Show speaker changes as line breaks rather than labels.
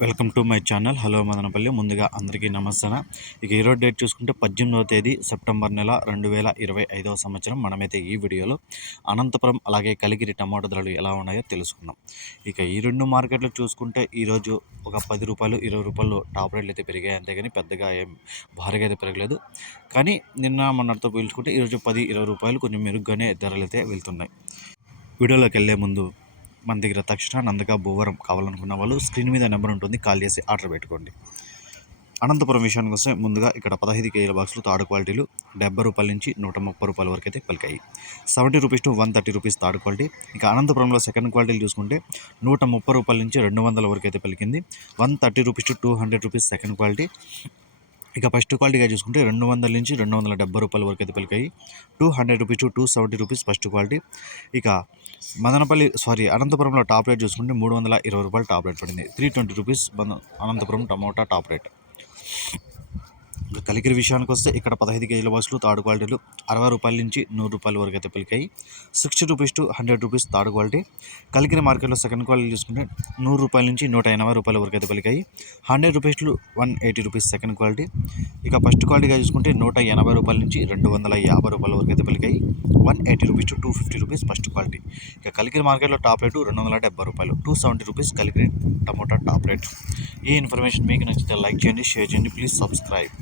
Welcome to my channel. Hello Madanapalle. ముందుగా అందరికీ నమస్తే ఇక ఈరోజు డేట్ చూసుకుంటే పద్దెనిమిదవ తేదీ సెప్టెంబర్ నెల రెండు వేల ఇరవై ఐదవ సంవత్సరం. మనమైతే ఈ వీడియోలో అనంతపురం అలాగే కలిగిరి టమాటో ధరలు ఎలా ఉన్నాయో తెలుసుకుందాం. ఇక ఈ రెండు మార్కెట్లు చూసుకుంటే ఈరోజు ఒక పది రూపాయలు ఇరవై రూపాయలు టాప్ రేట్లు అయితే పెరిగాయి. అంతేగాని పెద్దగా ఏం భారీగా అయితే పెరగలేదు. కానీ నిన్న మొన్నటితో పీల్చుకుంటే ఈరోజు పది ఇరవై రూపాయలు కొంచెం మెరుగ్గానే ధరలు అయితే వెళ్తున్నాయి. వీడియోలోకి వెళ్ళే ముందు మన దగ్గర తక్షణ నందగా భూవరం కావాలనుకున్న వాళ్ళు స్క్రీన్ మీద నెంబర్ ఉంటుంది కాల్ చేసి ఆర్డర్ పెట్టుకోండి. అనంతపురం విషయానికి వస్తే ముందుగా ఇక్కడ పదహైదు కేజీల బాక్సులు తాడు క్వాలిటీలు డెబ్బై రూపాయల నుంచి నూట ముప్పై రూపాయల వరకు అయితే పలికాయి. Seventy rupees to one thirty rupees తాడు క్వాలిటీ. ఇంకా అనంతపురంలో సెకండ్ క్వాలిటీలు చూసుకుంటే నూట ముప్పై రూపాయల నుంచి రెండు వందల వరకు అయితే పలికింది. One thirty rupees to two hundred rupees second quality. ఇక ఫస్ట్ క్వాలిటీగా చూసుకుంటే రెండు వందల నుంచి రెండు వందల డెబ్బై రూపాయల వరకు అయితే పలికాయి two hundred rupees to two seventy rupees first quality. ఇక మదనపల్లి సారీ అనంతపురంలో టాప్ రేట్ చూసుకుంటే మూడు వందల ఇరవై రూపాయలు టాప్ రేట్ పడింది. Three twenty rupees Anantapur tomato top rate. Kalikiri విషయానికి వస్తే ఇక్కడ పదహైదు కేజీల బాక్సులు తాడు క్వాలిటీలు అరవై రూపాయల నుంచి నూరు రూపాయల వరకు అయితే పలికాయి. Sixty rupees to hundred rupees third quality. Kalikiri మార్కెట్లో సెకండ్ క్వాలిటీ చూసుకుంటే నూరు రూపాయల నుంచి నూట ఎనభై రూపాయల వరకు అయితే పలికాయి. Hundred rupees to one eighty rupees second quality. ఇక ఫస్ట్ క్వాలిటీగా చూసుకుంటే నూట ఎనభై రూపాయల నుంచి రెండు వందల యాభై రూపాయల వరకు అయితే పలికాయి. One eighty rupees to two fifty rupees first quality. ఇక కలికిరి మార్కెట్లో టాప్ రేటు రెండు వందల డెబ్బై రూపాయలు. Two seventy rupees Kalikiri tomato top rate. ఈ ఇన్ఫర్మేషన్ మీకు నచ్చితే లైక్ చేయండి షేర్ చేయండి ప్లీజ్ సబ్స్క్రైబ్.